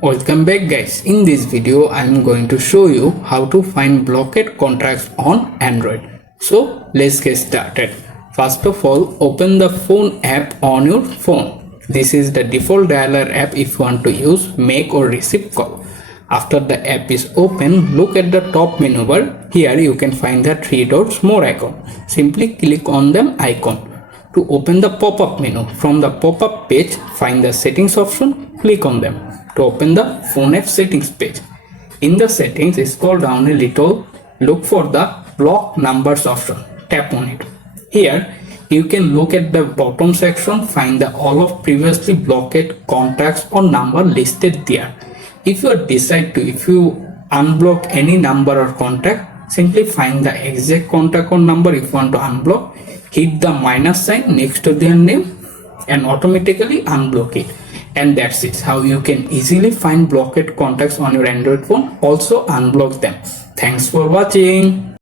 Welcome back guys. In this video I am going to show you how to find blocked contacts on Android. So let's get started. First of all, open the phone app on your phone. This is the default dialer app if you want to use make or receive call. After the app is open, look at the top menu bar. Here you can find the three dots more icon. Simply click on them icon. To open the pop-up menu, from the pop-up page, find the settings option, click on them. To open the phone app settings page, in the settings, scroll down a little, look for the block numbers option, tap on it. Here you can look at the bottom section, find the all of previously blocked contacts or number listed there. If you decide to, if you unblock any number or contact, simply find the exact contact or number if you want to unblock, hit the minus sign next to their name and automatically unblock it. And that's it, how you can easily find blocked contacts on your Android phone, also unblock them. Thanks for watching.